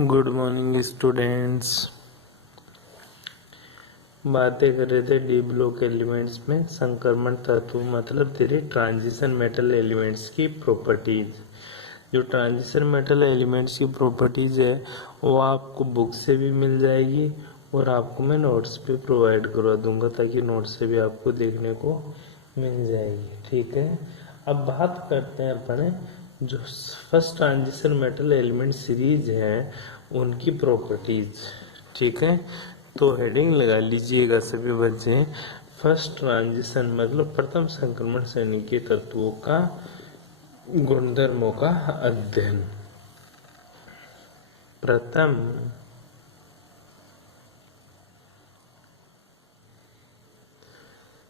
Good morning students. बातें कर रहे थे डी ब्लॉक एलिमेंट्स में संक्रमण तत्व मतलब तेरे ट्रांजिशन मेटल एलिमेंट्स की प्रॉपर्टीज। जो ट्रांजिशन मेटल एलिमेंट्स की प्रॉपर्टीज है वो आपको बुक से भी मिल जाएगी और आपको मैं नोट्स पे प्रोवाइड करवा दूंगा ताकि नोट्स से भी आपको देखने को मिल जाएगी। ठीक है, अब बात करते हैं अपने जो first transition metal element series है उनकी प्रॉपर्टीज। ठीक है, तो हेडिंग लगा लीजिएगा सभी बच्चे। फर्स्ट ट्रांजिशन मतलब प्रथम संक्रमण श्रेणी के तत्वों का गुणधर्मों का अध्ययन। प्रथम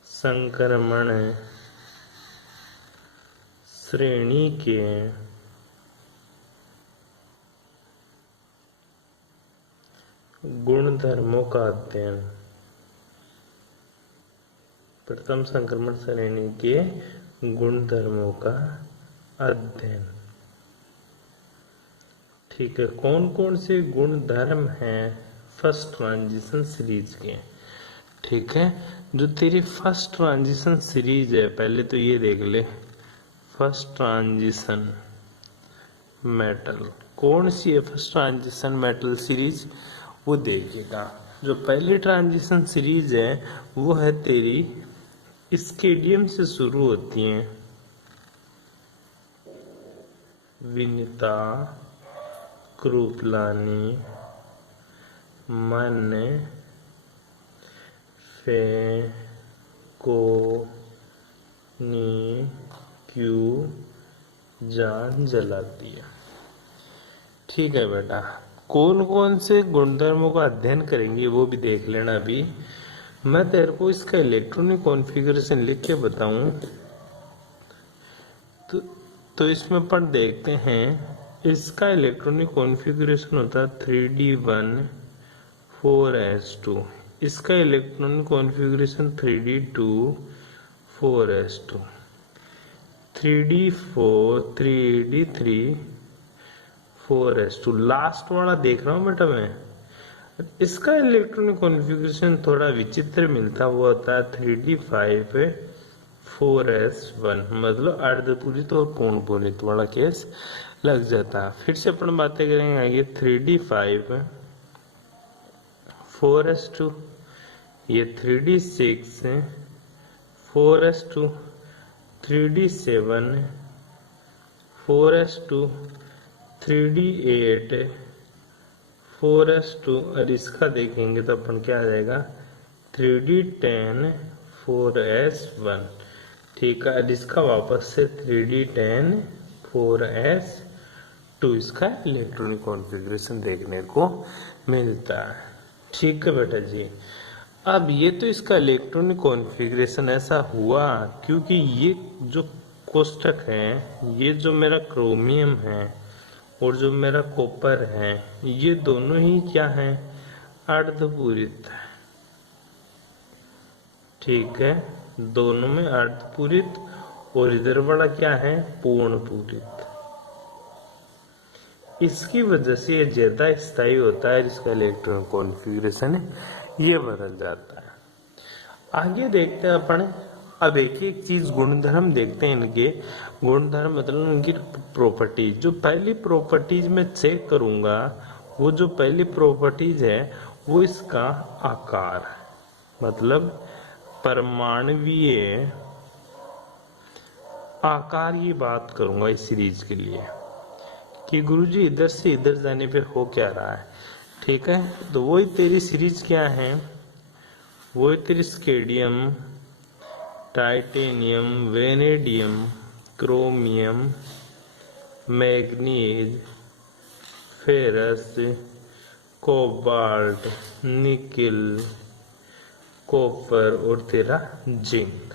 संक्रमण श्रेणी के गुणधर्मों का अध्ययन। प्रथम संक्रमण श्रेणी के गुणधर्मों का अध्ययन। ठीक है, कौन कौन से गुणधर्म हैं फर्स्ट ट्रांजिशन सीरीज के। ठीक है, जो तेरी फर्स्ट ट्रांजिशन सीरीज है पहले तो ये देख ले। फर्स्ट ट्रांजिशन मेटल कौन सी है? फर्स्ट ट्रांजिशन मेटल सीरीज वो देखिएगा। जो पहली ट्रांजिशन सीरीज है वो है तेरी स्केडियम से शुरू होती है। विनीता, कृपलानी, मन, फे, को, नी, क्यू, जान जलाती है। ठीक है बेटा, कौन कौन से गुणधर्मों का अध्ययन करेंगे वो भी देख लेना। अभी मैं तेरे को इसका इलेक्ट्रॉनिक कॉन्फ़िगरेशन लिख के बताऊं तो इसमें पर देखते हैं। इसका इलेक्ट्रॉनिक कॉन्फ़िगरेशन होता है 3D1 4s2। इसका electronic configuration 3D2 4s2, 3D4 3D3 4s2। Last वाला देख रहा हूँ बेटा मैं। इसका इलेक्ट्रॉनिक कॉन्फ़िगरेशन थोड़ा विचित्र मिलता हुआ होता है 3D5 4s1, मतलब अर्धपूरित और पूर्ण पूरित वाला केस लग जाता है। फिर से अपन बातें करेंगे आगे। 3D5 4s2, ये 3D6 4s2, 3D7 4s2, 3D8 4s2 और इसका देखेंगे तो अपन क्या आ जाएगा 3D10 4s1। ठीक है, और इसका वापस से 3D10 4s2 इसका इलेक्ट्रॉनिक कॉन्फ़िगरेशन देखने को मिलता है। ठीक है बेटा जी, अब ये तो इसका इलेक्ट्रॉनिक कॉन्फ़िगरेशन ऐसा हुआ क्योंकि ये जो कोष्टक है, ये जो मेरा क्रोमियम है और जो मेरा कॉपर है, ये दोनों ही क्या है अर्धपूरित है। ठीक है, दोनों में अर्धपूरित और इधर वाला क्या है पूर्ण पूरित। इसकी वजह से ये ज्यादा स्थायी होता है, इसका इलेक्ट्रॉन कॉन्फ़िगरेशन ये बदल जाता है। आगे देखते हैं अपन। अब एक चीज गुणधर्म देखते हैं इनके। गुणधर्म मतलब इनकी प्रॉपर्टीज। जो पहली प्रॉपर्टीज में चेक करूंगा वो जो पहली प्रॉपर्टीज है वो इसका आकार, मतलब परमाणुवीय आकार की बात करूंगा इस सीरीज के लिए कि गुरुजी इधर से इधर जाने पे हो क्या रहा है। ठीक है, तो वही तेरी सीरीज क्या है, वही तेरी scandium, titanium, vanadium, chromium, manganese, ferrous, cobalt, nickel, copper और तेरा जिंक।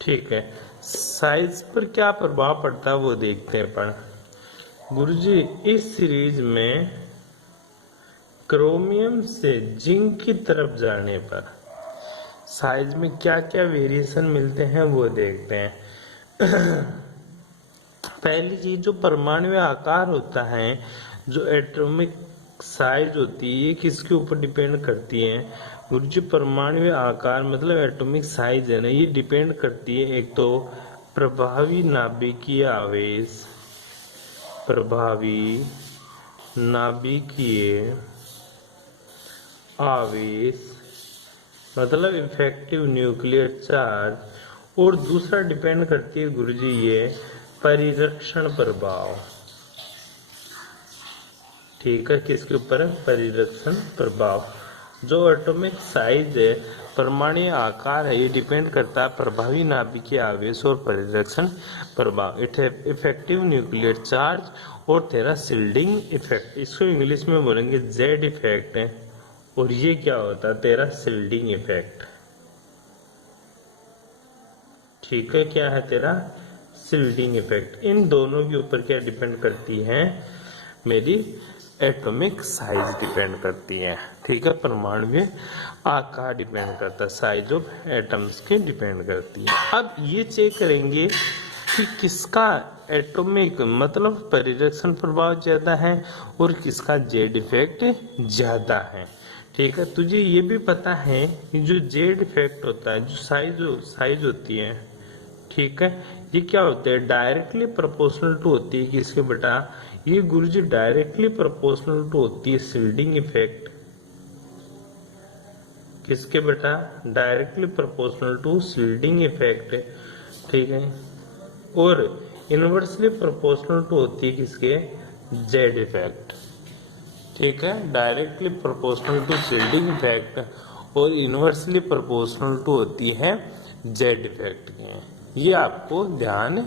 ठीक है, साइज पर क्या प्रभाव पड़ता है वो देखते हैं अपन। गुरुजी इस सीरीज में क्रोमियम से जिंक की तरफ जाने पर साइज में क्या क्या वेरिएशन मिलते हैं वो देखते हैं। पहली चीज जो परमाणु आकार होता है जो एटॉमिक साइज होती है ये किसके ऊपर डिपेंड करती है? गुरुजी परमाणु आकार मतलब एटॉमिक साइज है ना, ये डिपेंड करती है एक तो प्रभावी नाभिकीय आवेश, प्रभावी नाभिकीय आवेश मतलब इफेक्टिव न्यूक्लियर चार्ज, और दूसरा डिपेंड करती है गुरुजी ये परिरक्षण प्रभाव। ठीक है, किसके ऊपर है? परिरक्षण प्रभाव। जो एटॉमिक साइज है, परमाणु आकार है, ये डिपेंड करता है प्रभावी नाभिकीय आवेश और परिरक्षण प्रभाव, इफेक्टिव न्यूक्लियर चार्ज और तेरा शिल्डिंग इफेक्ट। इसको इंग्लिश में बोलेंगे जेड इफेक्ट है। और ये क्या होता है? तेरा शिल्डिंग इफेक्ट। ठीक है, क्या है तेरा? Shielding effect. इन दोनों के ऊपर क्या डिपेंड करती है? मेरी एटॉमिक साइज डिपेंड करती है। ठीक है, परमाणु में आकार डिपेंड करता है, साइज ऑफ एटम्स के डिपेंड करती है। अब ये चेक करेंगे कि किसका एटॉमिक मतलब परिरक्षण प्रभाव ज्यादा है और किसका जेड इफेक्ट ज्यादा है। ठीक है, तुझे ये भी पता है कि जो जेड इफेक्ट होता है, जो साइज होती है, ठीक है, ये क्या होते हैं? डायरेक्टली प्रोपोर्शनल टू होती है किसके बेटा? ये गुरुजी डायरेक्टली प्रोपोर्शनल टू होती है शिल्डिंग इफेक्ट। किसके बेटा? Directly proportional to shielding effect. ठीक है, और इनवर्सली प्रोपोर्शनल टू होती है किसके? Z effect. ठीक है, directly proportional to shielding effect और इनवर्सली प्रोपोर्शनल टू होती है जेड इफेक्ट के। ये आपको ध्यान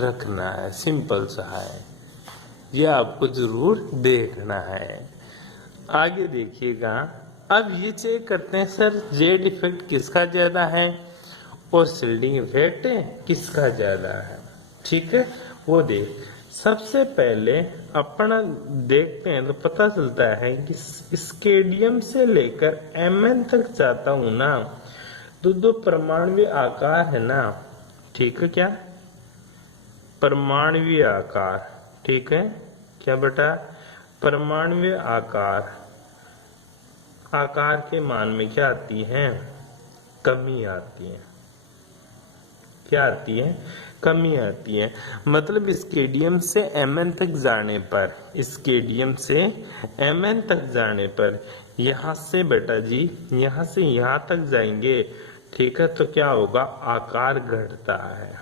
रखना है, सिंपल सा है, ये आपको जरूर देखना है। आगे देखिएगा, अब ये चेक करते हैं सर जेड इफेक्ट किसका ज्यादा है और शिल्डिंग इफेक्ट किसका ज्यादा है। ठीक है, वो देख। सबसे पहले अपन देखते हैं तो पता चलता है कि स्केडियम से लेकर एमएन तक जाता हूं ना, तो दो परमाणु आकार है ना। ठीक है, क्या? परमाणु आकार। ठीक है, क्या बेटा? परमाणु आकार, आकार के मान में क्या आती है? कमी आती है। क्या आती है? कमी आती है। मतलब स्केडियम से एमएन तक जाने पर, स्केडियम से एमएन तक जाने पर, यहां से बेटा जी, यहां से यहां तक जाएंगे। ठीक है, तो क्या होगा? आकार घटता है।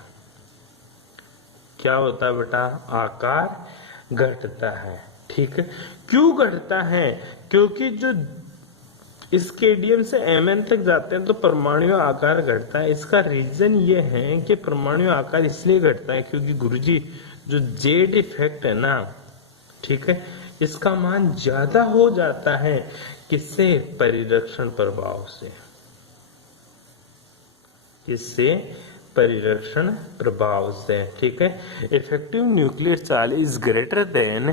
क्या होता है बेटा? आकार घटता है। ठीक है, क्यों घटता है? क्योंकि जो स्केडियम से एमएन तक जाते हैं तो परमाणु आकार घटता है। इसका रीजन ये है कि परमाणु आकार इसलिए घटता है क्योंकि गुरुजी जो जेड इफेक्ट है ना, ठीक है, इसका मान ज्यादा हो जाता है। किससे? परिरक्षण प्रभाव से। किससे? परिरक्षण प्रभाव से। ठीक है, effective nuclear charge is greater than,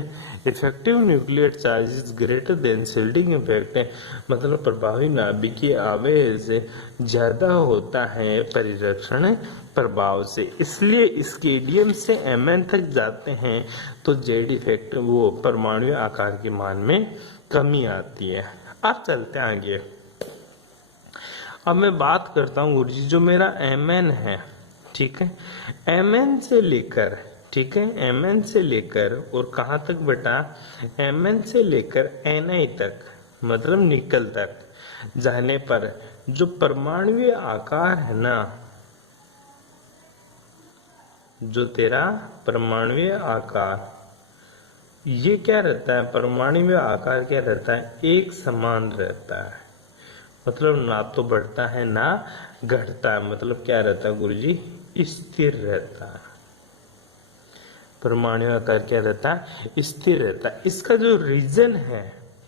effective nuclear charge is greater than shielding effect. मतलब प्रभावी नाभिकीय आवेश ज्यादा होता है परिरक्षण प्रभाव से, इसलिए स्केडियम से एमएन तक जाते हैं तो जेड इफेक्ट वो परमाणु आकार के मान में कमी आती है। अब चलते हैं आगे। अब मैं बात करता हूँ गुरुजी जो मेरा एमएन है, ठीक है, एमएन से लेकर, ठीक है, एमएन से लेकर और कहाँ तक बेटा? एमएन से लेकर एनआई तक, मतलब निकल तक जाने पर जो परमाणु आकार है ना, जो तेरा परमाणु आकार, ये क्या रहता है? परमाणु आकार क्या रहता है? एक समान रहता है। मतलब ना तो बढ़ता है ना घटता है। मतलब क्या रहता है गुरुजी? स्थिर रहता है। परमाणु आकार क्या रहता है? स्थिर रहता है। इसका जो रीजन है,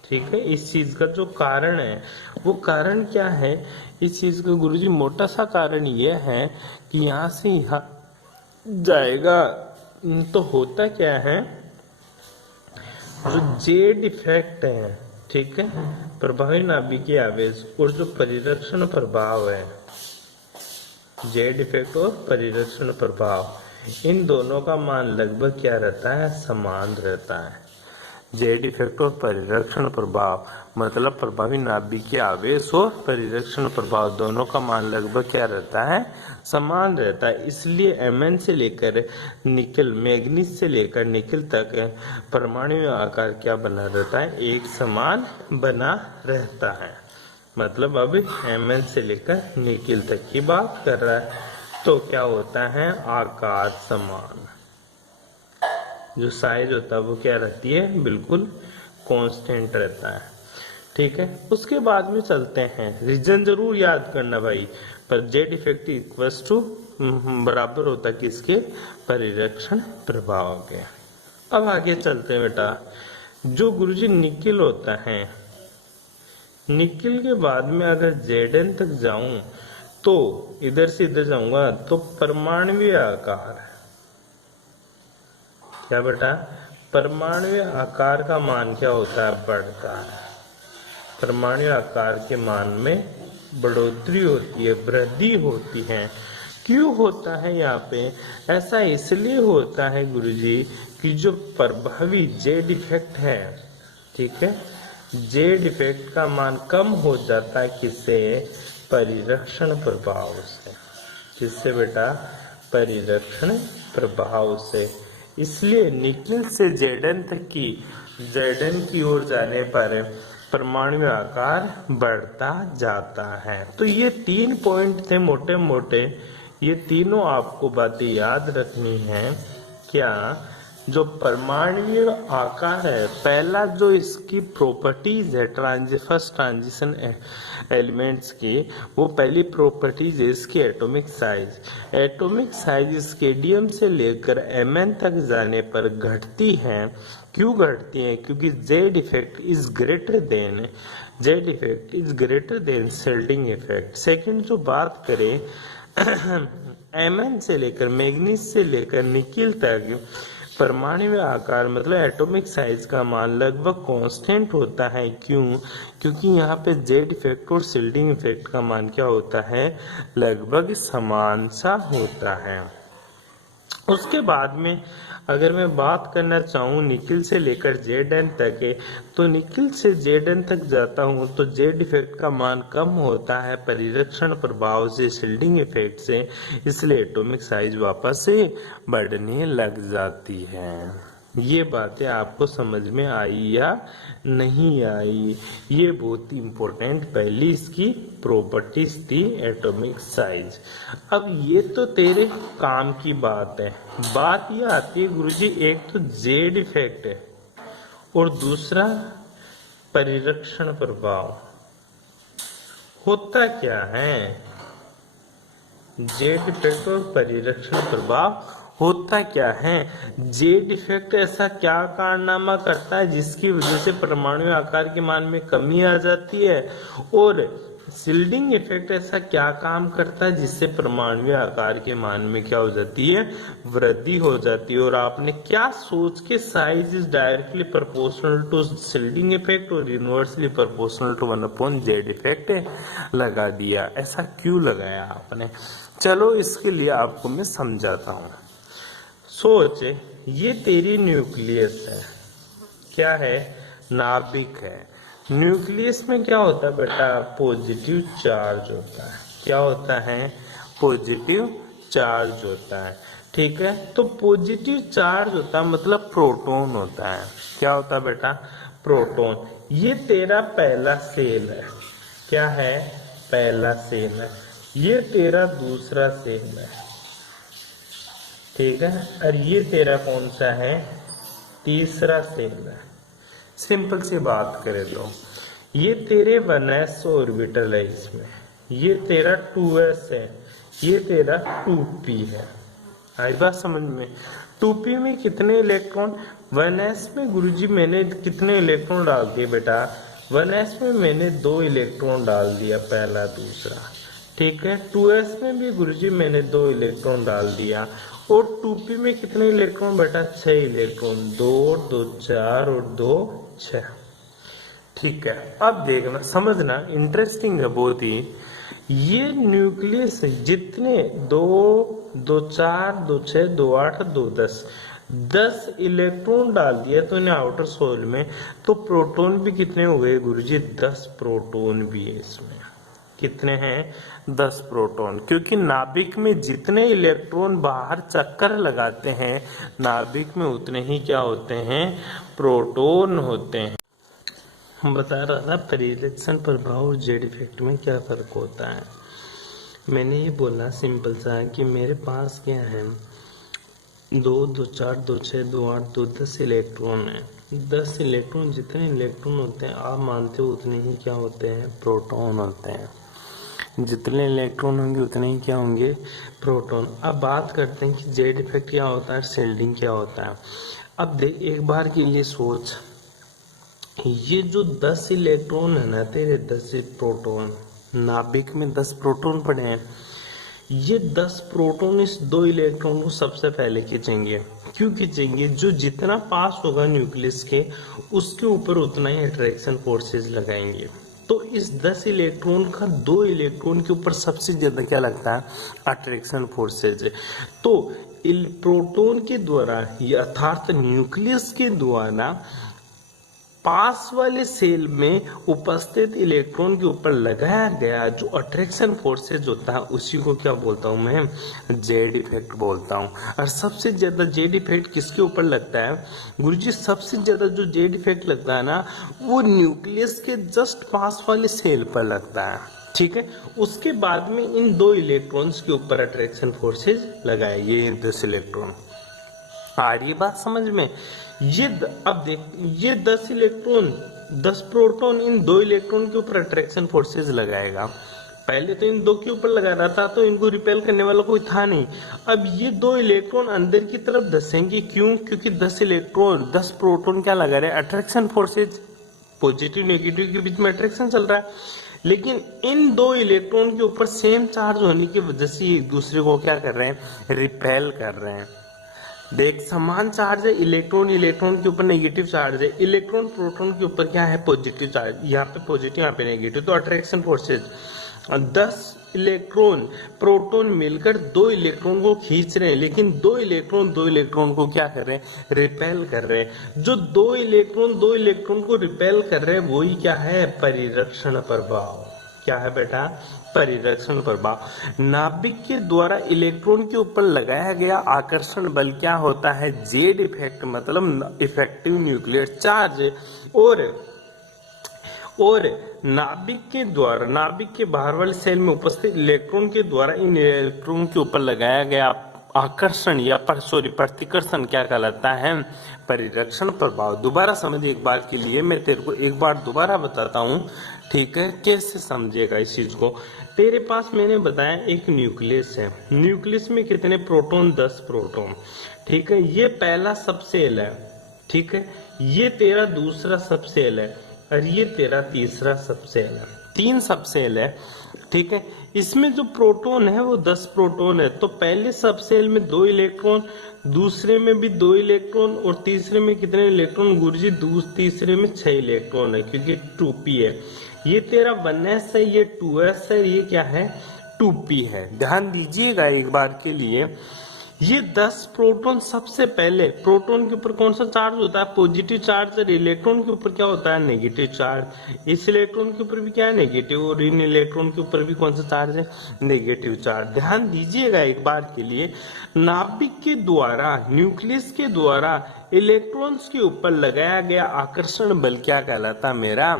ठीक है, इस चीज का जो कारण है, वो कारण क्या है? इस चीज का गुरुजी मोटा सा कारण ये है कि यहाँ से यहाँ जाएगा तो होता क्या है, जो जेड इफेक्ट है, ठीक है, प्रभावी नाभिकीय आवेश और जो परिरक्षण प्रभाव है, जेड इफेक्ट और परिरक्षण प्रभाव, इन दोनों का मान लगभग क्या रहता है? समान रहता है। जेड इफेक्ट और परिरक्षण प्रभाव मतलब प्रभावी नाभिकीय आवेश और परिरक्षण प्रभाव दोनों का मान लगभग क्या रहता है, समान रहता है। इसलिए Mn से लेकर निकल, मैग्नीज से लेकर निकल तक परमाणु आकार क्या बना रहता है, एक समान बना रहता है। मतलब अब Mn से लेकर निकल तक की बात कर रहा है, तो क्या होता है, आकार समान, जो साइज होता है वो क्या रहती है, बिल्कुल कांस्टेंट रहता है। ठीक है, उसके बाद में चलते हैं, रीजन जरूर याद करना भाई, पर जेड इफेक्ट इक्वल्स टू बराबर होता है किसके, परिरक्षण प्रभाव के। अब आगे चलते हैं बेटा, जो गुरुजी निकिल होता है, निकिल के बाद में अगर जेडन तक जाऊं तो इधर से इधर जाऊंगा तो परमाणु आकार, क्या बेटा, परमाणु आकार का मान क्या होता है, बढ़ता है। परमाणु आकार के मान में बढ़ोतरी होती है, वृद्धि होती है। क्यों होता है यहाँ पे, ऐसा इसलिए होता है गुरुजी कि जो प्रभावी जेड इफेक्ट है, ठीक है, जेड इफेक्ट का मान कम हो जाता है किससे, परिरक्षण प्रभाव से। किससे बेटा, परिरक्षण प्रभाव से। इसलिए निकिल से जेडन तक की, जेडन की ओर जाने पर परमाणु आकार बढ़ता जाता है। तो ये 3 पॉइंट थे मोटे मोटे, ये तीनों आपको बातें याद रखनी है। क्या, जो परमाणु आकार है, पहला जो इसकी प्रॉपर्टीज है फर्स्ट ट्रांजिशन एलिमेंट्स की, वो पहली प्रॉपर्टीज है इसकी एटॉमिक साइज। एटॉमिक साइज स्केडियम से लेकर Mn तक जाने पर घटती है। क्यों घटती है, क्योंकि Z effect is greater than shielding effect. Second जो बात करें Mn से लेकर मैग्नीज से लेकर निकिल तक परमाणु आकार मतलब एटॉमिक साइज का मान लगभग कांस्टेंट होता है। क्यों, क्योंकि यहाँ पे जेड इफेक्ट और शिल्डिंग इफेक्ट का मान क्या होता है, लगभग समान सा होता है। उसके बाद में अगर मैं बात करना चाहूँ निकिल से लेकर जेडन तक, तो निकिल से जेडन तक जाता हूँ तो जेड इफेक्ट का मान कम होता है परिरक्षण प्रभाव से, शिल्डिंग इफेक्ट से, इसलिए एटॉमिक साइज वापस से बढ़ने लग जाती है। ये बातें आपको समझ में आई या नहीं आई, ये बहुत इम्पोर्टेंट पहली इसकी प्रॉपर्टीज थी एटॉमिक साइज। अब ये तो तेरे काम की बात है, बात ये आती है गुरुजी, एक तो जेड इफेक्ट है और दूसरा परिरक्षण प्रभाव। होता क्या है, जेड इफेक्ट और परिरक्षण प्रभाव होता क्या है, जेड इफेक्ट ऐसा क्या कारनामा करता है जिसकी वजह से परमाणु आकार के मान में कमी आ जाती है, और शिल्डिंग इफेक्ट ऐसा क्या काम करता है जिससे परमाणु आकार के मान में क्या हो जाती है, वृद्धि हो जाती है। और आपने क्या सोच के size is directly proportional to shielding effect और inversely proportional to 1/z effect लगा दिया। ऐसा क्यों लगाया आपने, चलो इसके लिए आपको मैं समझाता हूँ। सोच, ये तेरी न्यूक्लियस है, क्या है, नाभिक है। न्यूक्लियस में क्या होता है बेटा, पॉजिटिव चार्ज होता है। क्या होता है, पॉजिटिव चार्ज होता है। ठीक है, तो पॉजिटिव चार्ज होता है मतलब प्रोटॉन होता है। क्या होता है बेटा, प्रोटॉन। ये तेरा पहला सेल है, क्या है, पहला सेल है। ये तेरा दूसरा सेल है, ठीक है, और ये तेरा कौन सा है, तीसरा सेल है। सिंपल सी बात करें तो ये तेरे 1s ऑर्बिटल है, इसमें ये तेरा 2s है, ये तेरा 2p है। आई बात समझ में, 2p में कितने इलेक्ट्रॉन, 1s में गुरुजी मैंने कितने इलेक्ट्रॉन डाल दिए बेटा, 1s में मैंने 2 इलेक्ट्रॉन डाल दिया, पहला दूसरा। ठीक है, 2s में भी गुरुजी मैंने 2 इलेक्ट्रॉन डाल दिया, और 2p में कितने इलेक्ट्रॉन बेटा, 6 इलेक्ट्रॉन, 2 2 4 और 2 6। ठीक है, अब देखना समझना, इंटरेस्टिंग है बहुत ही। ये न्यूक्लियस जितने 2 2 4 2 6 2 8 2 10 10 इलेक्ट्रॉन डाल दिया तो इन्हें आउटर सोल में, तो प्रोटॉन भी कितने हो गए गुरुजी? 10 प्रोटॉन भी है इसमें। कितने हैं? 10 प्रोटॉन, क्योंकि नाभिक में जितने इलेक्ट्रॉन बाहर चक्कर लगाते हैं नाभिक में उतने ही क्या होते हैं? प्रोटॉन होते हैं। हम बता रहा था परिलक्षण प्रभाव और जेड इफेक्ट में क्या फर्क होता है। मैंने ये बोला सिंपल सा कि मेरे पास क्या है, 2 2 4 2 6 2 8 2 10 इलेक्ट्रॉन है। 10 इलेक्ट्रॉन, जितने इलेक्ट्रॉन होते हैं आप मानते हो उतने ही क्या होते हैं? प्रोटॉन होते हैं। जितने इलेक्ट्रॉन होंगे उतने ही क्या होंगे? प्रोटॉन। अब बात करते हैं कि जेड इफेक्ट क्या होता है, शिल्डिंग क्या होता है। अब देख एक बार के लिए सोच, ये जो 10 इलेक्ट्रॉन है ना तेरे, 10 प्रोटॉन, नाभिक में 10 प्रोटॉन पड़े हैं, ये 10 प्रोटॉन इस 2 इलेक्ट्रॉन को सबसे पहले खींचेंगे। क्यों खींचेंगे? जो जितना पास होगा न्यूक्लियस के उसके ऊपर उतना ही अट्रैक्शन फोर्सेस लगाएंगे। तो इस 10 इलेक्ट्रॉन का 2 इलेक्ट्रॉन के ऊपर सबसे ज्यादा क्या लगता है? Attraction forces. तो प्रोटॉन के द्वारा अर्थात न्यूक्लियस के द्वारा पास वाले सेल में उपस्थित इलेक्ट्रॉन के ऊपर लगाया गया जो अट्रैक्शन फोर्सेज होता है उसी को क्या बोलता हूं मैं? जेड इफेक्ट बोलता हूं। और सबसे ज्यादा जेड इफेक्ट किसके ऊपर लगता है गुरुजी? सबसे ज्यादा जो जेड इफेक्ट लगता है ना वो न्यूक्लियस के जस्ट पास वाले सेल पर लगता है। ठीक है, उसके बाद में इन 2 इलेक्ट्रॉन्स के ऊपर अट्रैक्शन फोर्सेज लगाए, ये 10 इलेक्ट्रॉन। आ रही बात समझ में? अब देख, ये 10 इलेक्ट्रॉन, 10 प्रोटॉन इन 2 इलेक्ट्रॉन के ऊपर अट्रैक्शन फोर्सेस लगाएगा। पहले तो इन 2 के ऊपर लगा रहा था तो इनको रिपेल करने वाला कोई था नहीं। अब ये 2 इलेक्ट्रॉन अंदर की तरफ धसेंगे। क्यों? क्योंकि 10 इलेक्ट्रॉन, 10 प्रोटॉन क्या लगा रहे हैं? Attraction forces. पॉजिटिव नेगेटिव के बीच में अट्रैक्शन चल रहा है, लेकिन इन 2 इलेक्ट्रॉन के ऊपर सेम चार्ज होने की वजह से एक दूसरे को क्या कर रहे हैं? रिपेल कर रहे हैं। देख, समान चार्ज है, इलेक्ट्रॉन इलेक्ट्रॉन के ऊपर नेगेटिव चार्ज है, इलेक्ट्रॉन प्रोटॉन के ऊपर क्या है? Positive charge. यहाँ पे पॉजिटिव, यहाँ पे नेगेटिव, तो अट्रैक्शन फोर्सेज। 10 इलेक्ट्रॉन प्रोटॉन मिलकर 2 इलेक्ट्रॉन को खींच रहे हैं, लेकिन 2 इलेक्ट्रॉन को क्या कर रहे हैं? रिपेल कर रहे हैं। जो 2 इलेक्ट्रॉन को रिपेल कर रहे हैं वही क्या है? परिरक्षण प्रभाव। क्या है बेटा? परिरक्षण प्रभाव। नाभिक के द्वारा इलेक्ट्रॉन के ऊपर लगाया गया आकर्षण बल क्या होता है? जेड इफेक्ट, मतलब इफेक्टिव न्यूक्लियर चार्ज। और नाभिक के द्वारा, नाभिक के बाहर वाले सेल में उपस्थित इलेक्ट्रॉन के द्वारा इन इलेक्ट्रॉन के ऊपर लगाया गया आकर्षण या प्रतिकर्षण क्या कहलाता है? परिरक्षण प्रभाव। दोबारा समझ एक बार के लिए, मैं तेरे को एक बार दोबारा बताता हूँ, ठीक है? कैसे समझेगा इस चीज को। तेरे पास मैंने बताया एक न्यूक्लियस है, न्यूक्लियस में कितने प्रोटॉन? 10 प्रोटॉन। ठीक है, ये पहला सबसेल है। ठीक है, ये तेरा दूसरा सबसेल है और ये तेरा तीसरा सबसेल है। 3 सबसेल है। ठीक है, इसमें जो प्रोटॉन है वो 10 प्रोटॉन है। तो पहले सबसेल में 2 इलेक्ट्रॉन, दूसरे में भी 2 इलेक्ट्रॉन और तीसरे में कितने इलेक्ट्रॉन गुरुजी? तीसरे में 6 इलेक्ट्रॉन है, क्योंकि 2p है। ये तेरा 1s है, ये 2s है, ये क्या है? 2p है। ध्यान दीजिएगा एक बार के लिए, ये 10 प्रोटॉन सबसे पहले, प्रोटॉन के ऊपर कौन सा चार्ज होता है? Positive charge. और इलेक्ट्रॉन के ऊपर क्या होता है? Negative charge. इस इलेक्ट्रॉन के ऊपर भी क्या है? नेगेटिव। और इन इलेक्ट्रॉन के ऊपर भी कौन सा चार्ज है? Negative charge. ध्यान दीजिएगा एक बार के लिए, नाभिक के द्वारा, न्यूक्लियस के द्वारा इलेक्ट्रॉन्स के ऊपर लगाया गया आकर्षण बल क्या कहलाता मेरा?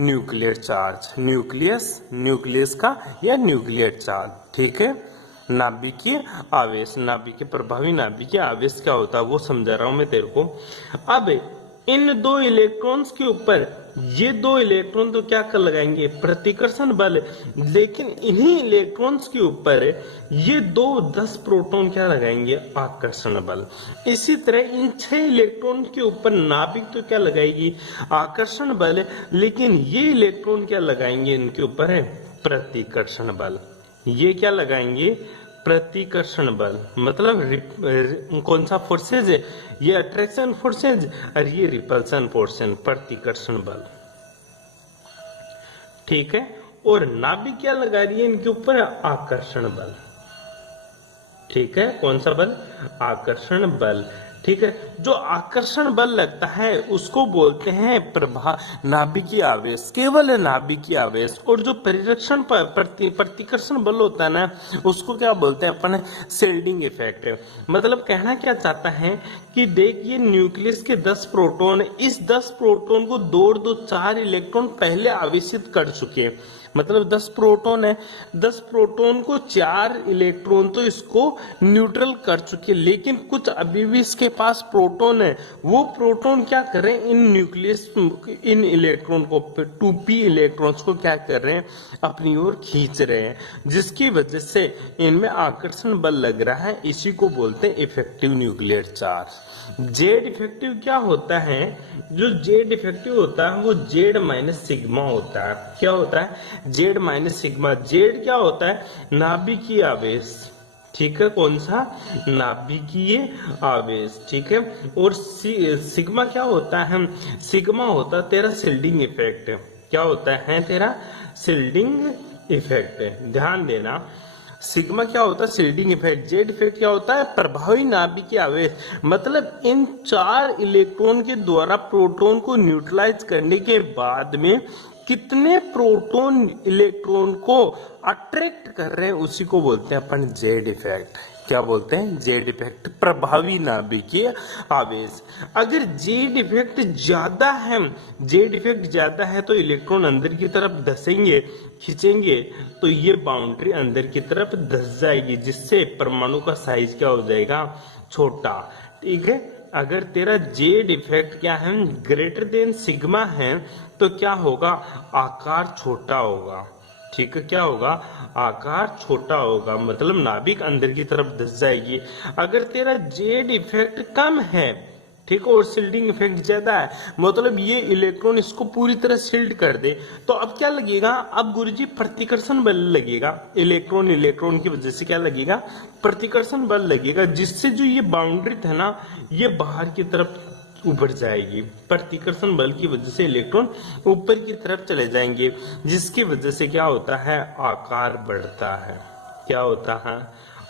Nuclear charge. न्यूक्लियस का या न्यूक्लियर चार्ज। ठीक है, नाभिकीय आवेश, नाभिकीय प्रभावी नाभिकीय आवेश क्या होता है वो समझा रहा हूं मैं तेरे को। अब इन 2 इलेक्ट्रॉन्स के ऊपर ये 2 इलेक्ट्रॉन तो क्या कर लगाएंगे? प्रतिकर्षण बल। लेकिन इन्हीं इलेक्ट्रॉन्स के ऊपर ये 10 प्रोटॉन क्या लगाएंगे? आकर्षण बल। इसी तरह इन 6 इलेक्ट्रॉन के ऊपर नाभिक तो क्या लगाएगी? आकर्षण बल। लेकिन ये इलेक्ट्रॉन क्या लगाएंगे? इनके ऊपर है प्रतिकर्षण बल। ये क्या लगाएंगे? प्रतिकर्षण बल। मतलब कौन सा फोर्सेज है? ये अट्रैक्शन फोर्सेज और ये रिपल्सन फोर्सेज, प्रतिकर्षण बल। ठीक है, और नाभिक क्या लगा रही है इनके ऊपर? आकर्षण बल। ठीक है, कौन सा बल? आकर्षण बल। ठीक है। जो आकर्षण बल लगता है उसको बोलते हैं नाभिकीय आवेश, केवल नाभिकीय आवेश। और जो परिरक्षण प्रतिकर्षण बल होता है ना, उसको क्या बोलते हैं अपन, शेल्डिंग इफेक्ट। मतलब कहना क्या चाहता है कि देख, ये न्यूक्लियस के 10 प्रोटॉन, इस 10 प्रोटॉन को 2 4 इलेक्ट्रॉन पहले आवेशित कर चुके। मतलब 10 प्रोटॉन है, 10 प्रोटॉन को 4 इलेक्ट्रॉन तो इसको न्यूट्रल कर चुके, लेकिन कुछ अभी भी इसके पास प्रोटॉन है। वो प्रोटॉन क्या कर रहे हैं, इन न्यूक्लियस, इन इलेक्ट्रॉन को, 2p इलेक्ट्रॉन्स को क्या कर रहे हैं, अपनी ओर खींच रहे हैं, जिसकी वजह से इनमें आकर्षण बल लग रहा है। इसी को बोलते हैं effective nuclear charge. Z effective क्या होता है, जो जेड इफेक्टिव होता है वो जेड माइनस सिग्मा होता है। क्या होता है, जेड माइनस सिग्मा। जेड क्या होता है, नाभिकीय आवेश, ठीक है, कौन सा, नाभिकीय आवेश, ठीक है। और सिग्मा क्या होता है, सिग्मा होता है तेरा शिल्डिंग इफेक्ट। क्या होता है तेरा, शिल्डिंग इफेक्ट। ध्यान देना, सिग्मा क्या होता है, शिल्डिंग इफेक्ट। जेड इफेक्ट क्या होता है, प्रभावी नाभिकीय आवेश। मतलब इन 4 इलेक्ट्रॉन के द्वारा प्रोटॉन को न्यूट्रलाइज करने के बाद में कितने प्रोटॉन इलेक्ट्रॉन को अट्रैक्ट कर रहे हैं, उसी को बोलते हैं अपन जेड इफेक्ट। क्या बोलते हैं, जेड इफेक्ट, प्रभावी नाभिकीय आवेश। अगर जेड इफेक्ट ज्यादा है, जेड इफेक्ट ज्यादा है तो इलेक्ट्रॉन अंदर की तरफ धसेंगे, खींचेंगे, तो ये बाउंड्री अंदर की तरफ धस जाएगी, जिससे परमाणु का साइज क्या हो जाएगा, छोटा। ठीक है। अगर तेरा जेड इफेक्ट क्या है, ग्रेटर देन सिग्मा है, तो क्या होगा, आकार छोटा होगा। ठीक है, क्या होगा, आकार छोटा होगा, मतलब नाभिक अंदर की तरफ धस जाएगी। अगर तेरा जेड इफेक्ट कम है, ठीक है, और शिल्डिंग इफेक्ट ज्यादा है, मतलब ये इलेक्ट्रॉन इसको पूरी तरह शिल्ड कर दे, तो अब क्या लगेगा, अब गुरुजी प्रतिकर्षण बल लगेगा। इलेक्ट्रॉन की वजह से क्या लगेगा, प्रतिकर्षण बल लगेगा, जिससे जो ये बाउंड्री है ना, ये बाहर की तरफ उभर जाएगी। प्रतिकर्षण बल की वजह से इलेक्ट्रॉन ऊपर की तरफ चले जाएंगे, जिसकी वजह से क्या होता है, आकार बढ़ता है। क्या होता है,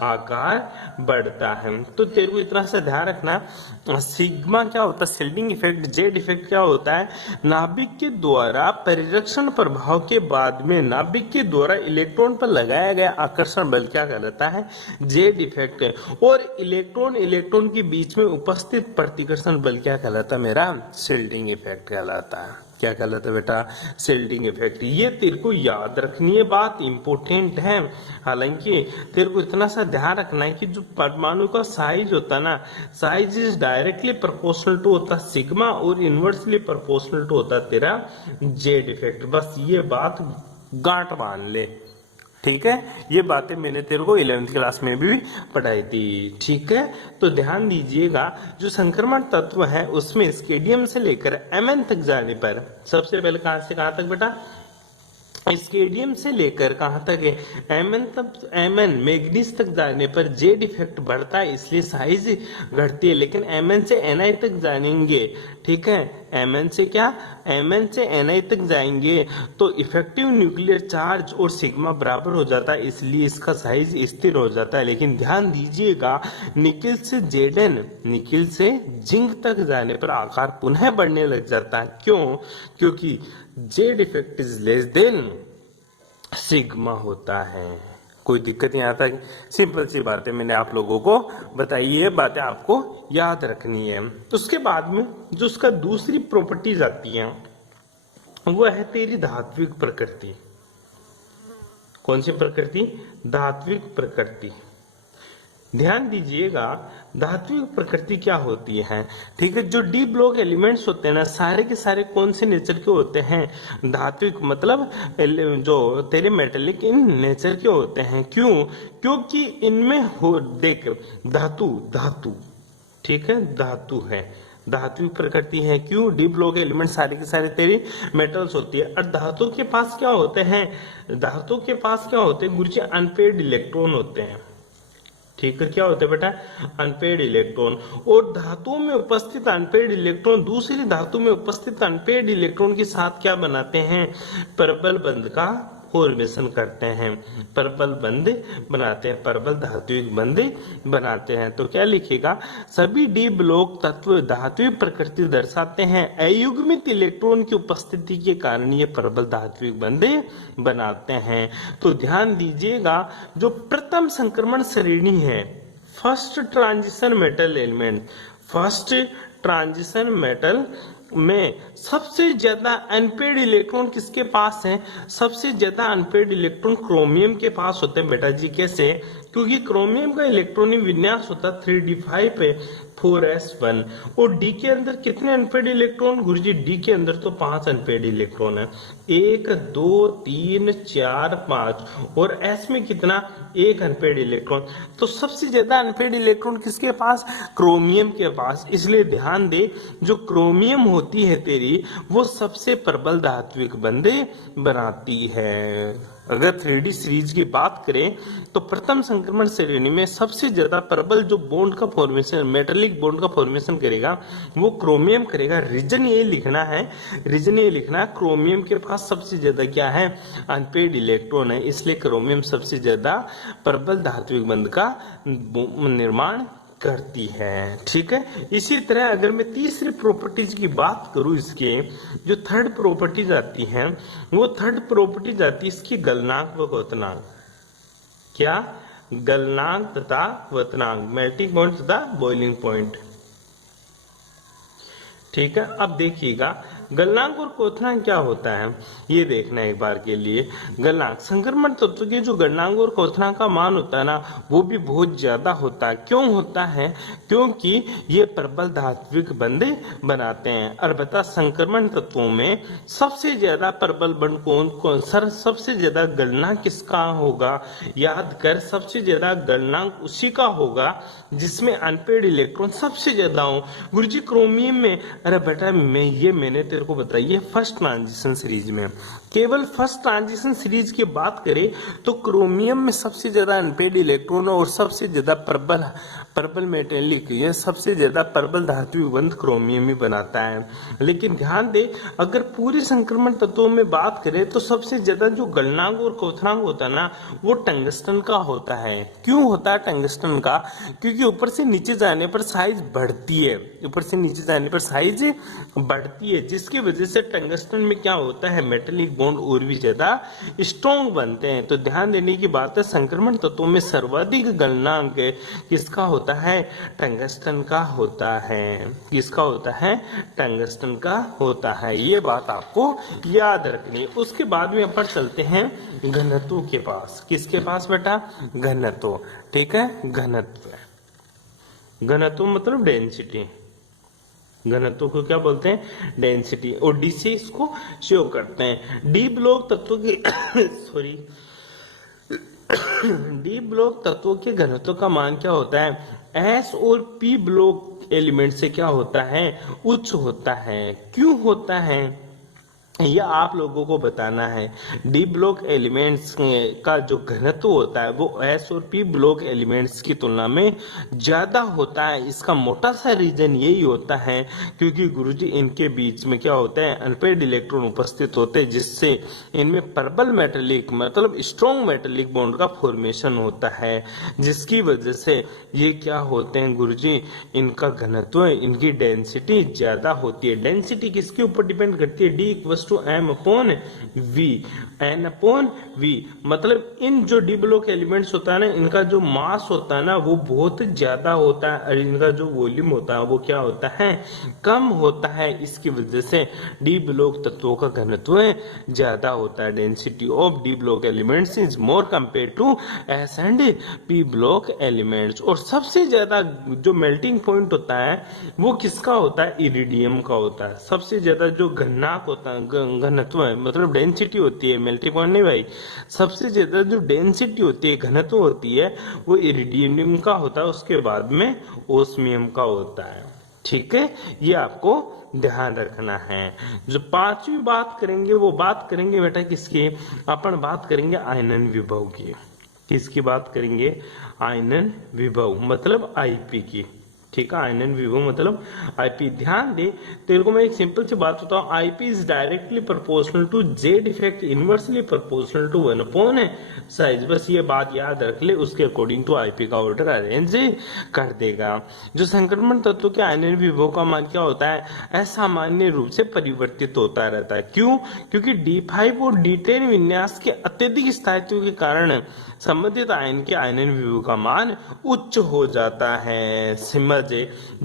आकार बढ़ता है। तो तेरे को इतना सा ध्यान रखना, सिग्मा क्या होता है, शिल्डिंग इफेक्ट। जेड इफेक्ट क्या होता है, नाभिक के द्वारा परिरक्षण प्रभाव के बाद में नाभिक के द्वारा इलेक्ट्रॉन पर लगाया गया आकर्षण बल क्या कहलाता है, जेड इफेक्ट। और इलेक्ट्रॉन के बीच में उपस्थित प्रतिकर्षण बल क्या कहलाता है, मेरा शिल्डिंग इफेक्ट कहलाता है। क्या कहलाता है बेटा, शिल्डिंग इफेक्ट। ये तेरे को याद रखनी है, बात इंपॉर्टेंट है। हालांकि तेरे को इतना सा ध्यान रखना है कि जो परमाणु का साइज होता है ना, size is directly proportional to होता है सिग्मा, और इनवर्सली प्रोपोर्शनल टू होता है तेरा जेड इफेक्ट। बस ये बात गांठ बांध ले, ठीक है। ये बातें मैंने तेरे को 11वीं क्लास में भी पढ़ाई थी, ठीक है। तो ध्यान दीजिएगा, जो संक्रमण तत्व है उसमें स्केडियम से लेकर Mn तक जाने पर, सबसे पहले कहां से कहां तक बेटा, स्केडियम से लेकर कहां तक है, Mn मैग्नीज तक जाने पर जेड इफेक्ट बढ़ता है, इसलिए साइज घटती है। लेकिन Mn से Ni तक जाएंगे, ठीक है, Mn से क्या, Mn से Ni तक जाएंगे तो इफेक्टिव न्यूक्लियर चार्ज और सिग्मा बराबर हो जाता है, इसलिए इसका साइज स्थिर हो जाता है। लेकिन ध्यान दीजिएगा, निकिल से Zn, निकिल से जिंक तक जाने पर आकार पुनः बढ़ने लग जाता है। क्यों, क्योंकि Z effect is less than sigma होता है। कोई दिक्कत नहीं आता, सिंपल सी बातें मैंने आप लोगों को बताई, ये बातें आपको याद रखनी है। तो उसके बाद में जो उसका दूसरी प्रॉपर्टीज आती हैं, वो है तेरी धात्विक प्रकृति। कौन सी प्रकृति, धात्विक प्रकृति। ध्यान दीजिएगा, धात्विक प्रकृति क्या होती है, ठीक है। जो डी ब्लॉक एलिमेंट्स होते हैं ना, सारे के सारे कौन से नेचर के होते हैं, धात्विक, मतलब जो तेरे मेटेलिक इन नेचर के होते हैं। क्यों, क्योंकि इनमें हो, देख, धातु, ठीक है, धातु है, धात्विक प्रकृति है। क्यों, डी ब्लॉक एलिमेंट सारे के सारे तेरी मेटल्स होती है। और धातु के पास क्या होते हैं, धातु के पास क्या होते हैं गुरुजी, अनपेड इलेक्ट्रॉन होते हैं, ठीक है। क्या होता है बेटा, अनपेड इलेक्ट्रॉन। और धातुओं में उपस्थित अनपेड इलेक्ट्रॉन दूसरी धातु में उपस्थित अनपेड इलेक्ट्रॉन के साथ क्या बनाते हैं, प्रबल बंध का फॉर्मेशन करते हैं, प्रबल बंध बनाते हैं, प्रबल धात्विक बंध बनाते हैं। तो क्या लिखेगा, सभी डी ब्लॉक तत्व धात्विक प्रकृति दर्शाते हैं, अयुग्मित इलेक्ट्रॉन की उपस्थिति के कारण ये प्रबल धात्विक बंध बनाते हैं। तो ध्यान दीजिएगा, जो प्रथम संक्रमण श्रेणी है, first transition metal element, first transition metal में सबसे ज्यादा अनपेड इलेक्ट्रॉन किसके पास है? सबसे ज्यादा अनपेड इलेक्ट्रॉन क्रोमियम के पास होते हैं बेटा जी। कैसे? क्योंकि क्रोमियम का इलेक्ट्रॉनिक विन्यास होता है 3d5 पे 4s1, और डी के अंदर कितने अनपेड इलेक्ट्रॉन? गुरुजी डी के अंदर तो 5 अनपेड इलेक्ट्रॉन है, 1 2 3 4 5, और एस में कितना? 1 अनपेड इलेक्ट्रॉन। तो सबसे ज्यादा अनपेड इलेक्ट्रॉन किसके पास? क्रोमियम के पास। इसलिए ध्यान दे, जो क्रोमियम होती है तेरी, वो सबसे प्रबल धात्विक बंध बनाती है। अगर 3D सीरीज की बात करें तो प्रथम संक्रमण श्रेणी में सबसे ज्यादा प्रबल जो बॉन्ड का फॉर्मेशन, मेटेलिक बॉन्ड का फॉर्मेशन करेगा, वो क्रोमियम करेगा। रीजन ये लिखना है, रीजन ये लिखना है, क्रोमियम के पास सबसे ज्यादा क्या है? अनपेड इलेक्ट्रॉन है, इसलिए क्रोमियम सबसे ज्यादा प्रबल धात्विक बंध का निर्माण करती है। ठीक है, इसी तरह अगर मैं तीसरी प्रॉपर्टीज की बात करूं, इसके जो थर्ड प्रॉपर्टीज आती हैं, वो थर्ड प्रॉपर्टीज आती है इसकी गलनांक व क्वथनांक। क्या? गलनांक तथा क्वथनांक, मेल्टिंग पॉइंट तथा बॉइलिंग पॉइंट। ठीक है, अब देखिएगा गलनांक और क्वथनांक क्या होता है, ये देखना एक बार के लिए। गलनांक, संक्रमण तत्व के जो गलनांक और क्वथनांक का मान होता है ना, वो भी बहुत ज्यादा होता है। क्यों होता है? क्योंकि ये प्रबल धात्विक बंध बनाते हैं। और बता, संक्रमण तत्वों में सबसे ज्यादा प्रबल बंध कौन सर? सबसे ज्यादा गलनांक किसका होगा? याद कर, सबसे ज्यादा गलनांक उसी का होगा जिसमें अनपेड इलेक्ट्रॉन सबसे ज्यादा हो। गुरुजी क्रोमियम में, अरे बेटा मैंने तेरे को बताइए फर्स्ट ट्रांजिशन सीरीज में, केवल फर्स्ट ट्रांजिशन सीरीज की बात करें तो क्रोमियम में सबसे ज्यादा अनपेड इलेक्ट्रॉन और सबसे ज्यादा प्रबल मेटेलिक, ये सबसे ज्यादा प्रबल धात्विक बंध क्रोमियम ही बनाता है। लेकिन ध्यान दे, अगर पूरे संक्रमण तत्वों में बात करें तो सबसे ज्यादा जो गलनांक और क्वथनांक होता है ना, वो टंगस्टन का होता है। क्यों होता है टंगस्टन का? क्योंकि ऊपर से नीचे जाने पर साइज बढ़ती है, ऊपर से नीचे जाने पर साइज बढ़ती है, जिसकी वजह से टंगस्टन में क्या होता है? मेटेलिक बॉन्ड और भी ज्यादा स्ट्रॉन्ग बनते हैं। तो ध्यान देने की बात है, संक्रमण तत्वों में सर्वाधिक गलनांक किसका होता है? टंगस्टन का होता है। किसका होता है? टंगस्टन का होता है। ये बात आपको याद रखनी। उसके बाद में अपन चलते हैं घनत्व के पास। किसके पास बेटा? घनत्व। ठीक है, घनत्व, घनत्व मतलब डेंसिटी। घनत्व को क्या बोलते हैं? डेंसिटी। और डी से इसको शो करते हैं। डी ब्लॉक तत्व के सॉरी डी ब्लॉक तत्वों के घनत्व का मान क्या होता है? एस और पी ब्लॉक एलिमेंट से क्या होता है? उच्च होता है। क्यों होता है यह आप लोगों को बताना है। डी ब्लॉक एलिमेंट्स का जो घनत्व होता है वो एस और पी ब्लॉक एलिमेंट्स की तुलना में ज्यादा होता है। इसका मोटा सा रीजन यही होता है क्योंकि गुरुजी इनके बीच में क्या होता है? अनपेड इलेक्ट्रॉन उपस्थित होते हैं, जिससे इनमें प्रबल मेटेलिक मतलब स्ट्रॉन्ग मेटेलिक बॉन्ड का फॉर्मेशन होता है, जिसकी वजह से ये क्या होते हैं गुरुजी? इनका घनत्व, इनकी डेंसिटी ज्यादा होती है। डेंसिटी किसके ऊपर डिपेंड करती है? D equals to m upon v, n upon v. मतलब इन जो डी ब्लॉक एलिमेंट्स होता है ना, इनका जो मास होता है ना वो बहुत ज्यादा होता है और इनका जो वॉल्यूम होता है वो क्या होता है? कम होता है। इसकी वजह से डी ब्लॉक तत्वों का घनत्व ज्यादा होता है। Density of d block elements is more compare to s and p block elements. और सबसे ज्यादा जो मेल्टिंग पॉइंट होता है वो किसका होता है? इरिडियम का होता है। सबसे ज्यादा जो घनत्व होता है, घनत्व है मतलब डेंसिटी होती है, मेल्टिंग पॉइंट नहीं भाई, सबसे ज्यादा जो डेंसिटी होती है, घनत्व होती है, वो इरिडियम का होता है, उसके बाद में ओस्मियम का होता है। ठीक है, ये आपको ध्यान रखना है। जो पांचवी बात करेंगे वो बात करेंगे बेटा किसकी? अपन बात करेंगे आयनन विभव की। किसकी बात करेंगे? आयनन विभव मतलब आईपी की। ठीक है, आयनन विभव मतलब आईपी। ध्यान दे, तेरे को मैं एक सिंपल सी बात बताऊं, IP is directly proportional to Z effect, inversely proportional to 1 upon size. बस ये बात याद रख ले, उसके अकॉर्डिंग टू आईपी का ऑर्डर अरेंज कर देगा। जो संक्रमण तत्व के आयनन विभव का मान क्या होता है, असामान्य रूप से परिवर्तित होता रहता है। क्यों? क्योंकि D5 और D10 विन्यास के अत्यधिक स्थायित्व के कारण संबंधित आयन के आयनन विभव का मान उच्च हो जाता है। समझे?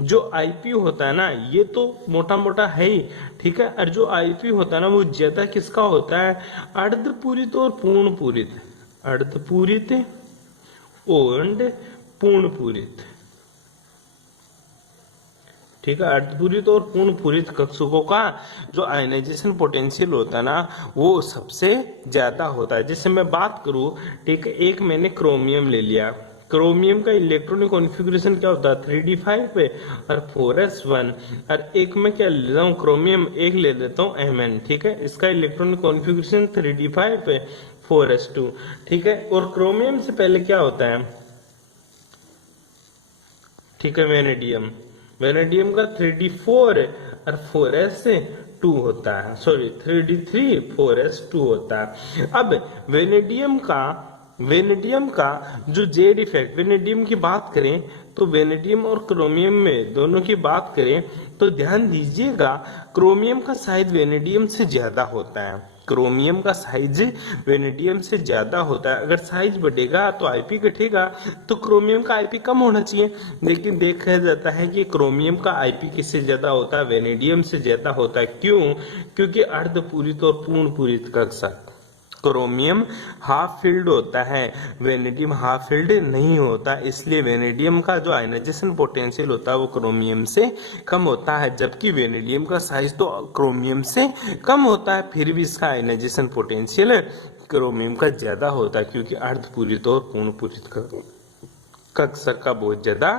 जो आईपी होता है ना, ये तो मोटा मोटा है ही, ठीक है, और जो आईपी होता है ना, वो ज्यादा किसका होता है, अर्धपूरित और पूर्ण पूरित, अर्धपूरित और पूर्ण पूरित। ठीक है, अर्धपूरित और पूर्ण पूरित कक्षकों का जो आयनाइजेशन पोटेंशियल होता है ना, वो सबसे ज्यादा होता है। जैसे मैं बात करूं, ठीक है, एक मैंने क्रोमियम ले लिया, क्रोमियम का इलेक्ट्रॉनिक कॉन्फ़िगरेशन क्या होता है, 3d5 पे और 4s1। और एक मैं क्या ले लेता हूँ, क्रोमियम एक ले लेता हूँ Mn, ठीक है, इसका इलेक्ट्रॉनिक कॉन्फ़िगरेशन 3d5 पे 4s2, ठीक है। और क्रोमियम से पहले क्या होता है, ठीक है, वेनेडियम, वेनेडियम का 3d4 और 4s2 होता है, सॉरी 3d3 4s2 होता है। अब वेनेडियम का जो जेड इफेक्ट, वेनेडियम की बात करें तो वेनेडियम और क्रोमियम में दोनों की बात करें तो ध्यान दीजिएगा, क्रोमियम का साइज वेनेडियम से ज्यादा होता है, क्रोमियम का साइज वेनेडियम से ज्यादा होता है। अगर साइज बढ़ेगा तो आईपी घटेगा, तो क्रोमियम का आईपी कम होना चाहिए, लेकिन देखा जाता है कि क्रोमियम का आईपी किससे ज्यादा होता है, वेनेडियम से ज्यादा होता है। क्यों? क्योंकि अर्धपूरित और पूर्ण पूरित कक्षक, क्रोमियम हाफ फिल्ड होता है, वेनेडियम हाफ फिल्ड नहीं होता, इसलिए वेनेडियम का जो आयनाइजेशन पोटेंशियल होता है वो क्रोमियम से कम होता है, जबकि वेनेडियम का साइज तो क्रोमियम से कम होता है, फिर भी इसका आयनाइजेशन पोटेंशियल क्रोमियम का ज्यादा होता है, क्योंकि अर्धपूरित और पूर्ण पूरित कक्षक का बहुत ज्यादा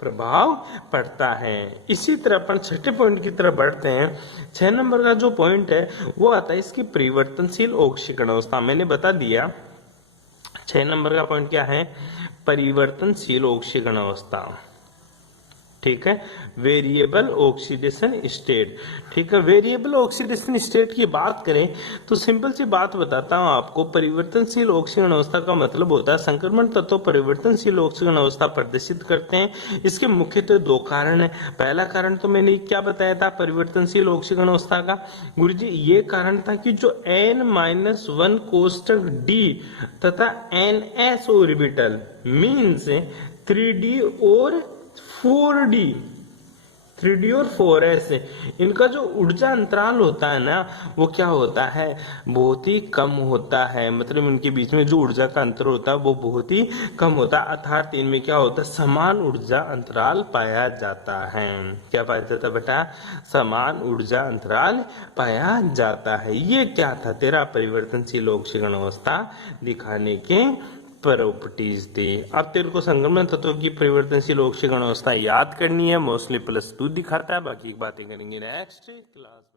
प्रभाव पड़ता है। इसी तरह अपन छठे पॉइंट की तरफ बढ़ते हैं। 6 नंबर का जो पॉइंट है वो आता है इसकी परिवर्तनशील ऑक्सीकरण अवस्था। मैंने बता दिया 6 नंबर का पॉइंट क्या है, परिवर्तनशील ऑक्सीकरण अवस्था, ठीक है, वेरिएबल ऑक्सीडेशन स्टेट। ठीक है, वेरिएबल ऑक्सीडेशन स्टेट की बात करें तो सिंपल सी बात बताता हूं आपको, परिवर्तनशील ऑक्सीकरण अवस्था का मतलब होता है संक्रमण तत्व परिवर्तनशील ऑक्सीकरण अवस्था प्रदर्शित करते हैं। इसके मुख्यतः दो कारण है। पहला कारण तो मैंने क्या बताया था परिवर्तनशील ऑक्सीकरण अवस्था का, गुरुजी ये कारण था कि जो n-1 कोष्टक D तथा ns ऑर्बिटल मीन्स 3d और 4d, 3d और 4s, इनका जो ऊर्जा अंतराल होता है ना, वो क्या होता है, बहुत ही कम होता है। मतलब इनके बीच में जो ऊर्जा का अंतर होता है वो बहुत ही कम होता है, अर्थात इनमें क्या होता है, समान ऊर्जा अंतराल पाया जाता है। क्या पाया जाता है बेटा, समान ऊर्जा अंतराल पाया जाता है। ये क्या था, तेरा परिवर्तनशील ऑक्सीकरण अवस्था दिखाने के प्रॉपर्टीज थी। अब तेरे को संक्रमण तत्वों की परिवर्तनशील ऑक्सीकरण अवस्था याद करनी है, मोस्टली +2 दिखाता है, बाकी बातें करेंगे नेक्स्ट क्लास।